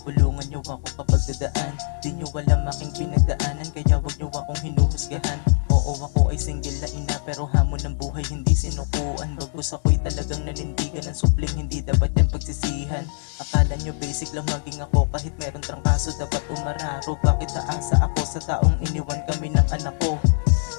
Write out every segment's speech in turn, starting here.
Tulungan nyo ako kapag dadaan. Di nyo alam aking pinagdaanan, kaya wag nyo akong hinuhusgahan. Oo, ako ay single na ina, pero hamon ng buhay hindi sinukuan. Bagkus ako'y talagang nanindigan ng supling, hindi dapat yan pagsisihan. Akala nyo basic lang maging ako, kahit meron trangkaso dapat umararo. Bakit aasa ako sa taong iniwan kami ng anak ko?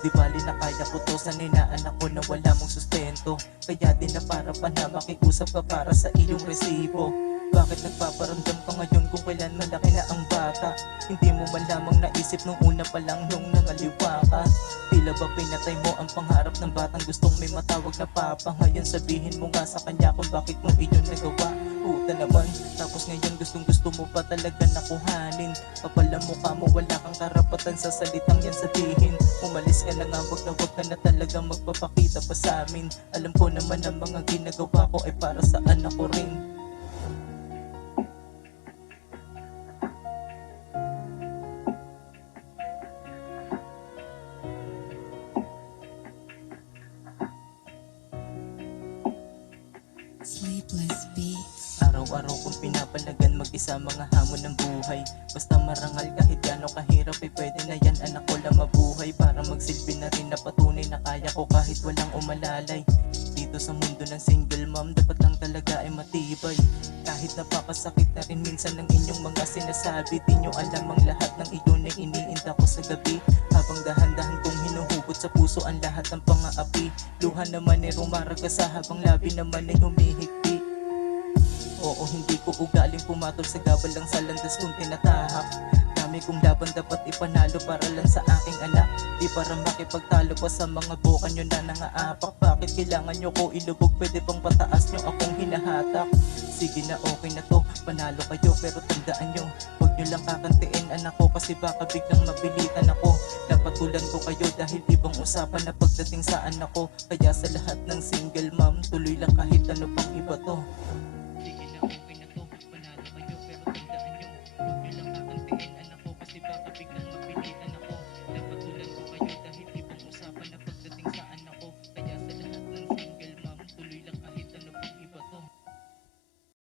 Di bali na kaya ko to, sanay na anak ko na wala mong sustento. Kaya din na para pa na makiusap ka para sa iyong resibo. Bakit nagpaparamdam ka ngayon kung kailan malaki na ang bata? Hindi mo man lamang naisip nung una pa lang nung nangaliwa ka. Tila ba pinatay mo ang pangarap ng batang gustong may matawag na papa? Ngayon sabihin mo nga sa kanya kung bakit mo iyon nagawa. Puta naman, tapos ngayon gustong gusto mo pa talaga nakuhanin. Kapal ang mukha mo, wala kang karapatan sa salitang yan sabihin. Umalis ka na nga, wag ka na talaga magpapakita pa sa amin. Alam ko naman ang mga ginagawa ko ay para sa anak ko rin. Sleepless Beats. Araw-araw kong pinapalagan mag-isa mga hamon ng buhay. Basta marangal kahit gaano kahirap ay pwede na yan anak ko lang mabuhay. Para magsilbi na rin na patunay na kaya ko kahit walang umalalay. Dito sa mundo ng single mom dapat lang talaga ay matibay. Kahit napakasakit na rin minsan ng inyong mga sinasabi, di nyo alam ang lahat ng iyon ay iniinda ko sa gabi. Habang dahan-dahan kong hinuhugot sa puso ang lahat ng pang-aapi. Luha naman ay rumaragasa habang labi naman ay humihigpi. Oo, hindi ko ugaling pumatol sa gabal lang sa landas kong tinatahak. Dami kong laban dapat ipanalo para lang sa aking anak. Di para makipagtalo pa sa mga boka nyo na nangaapak. Bakit kailangan nyo ko ilubog? Pwede bang pataas nyo akong hinahatak? Sige na, okay na to, panalo kayo pero tandaan nyo, huwag nyo lang kakantiin anak ko, kasi baka biglang mabilitan ako. Napatulan ko kayo dahil ibang usapan na pagdating sa anak ko. Kaya sa lahat ng single mom, tuloy lang kahit ano pang iba to.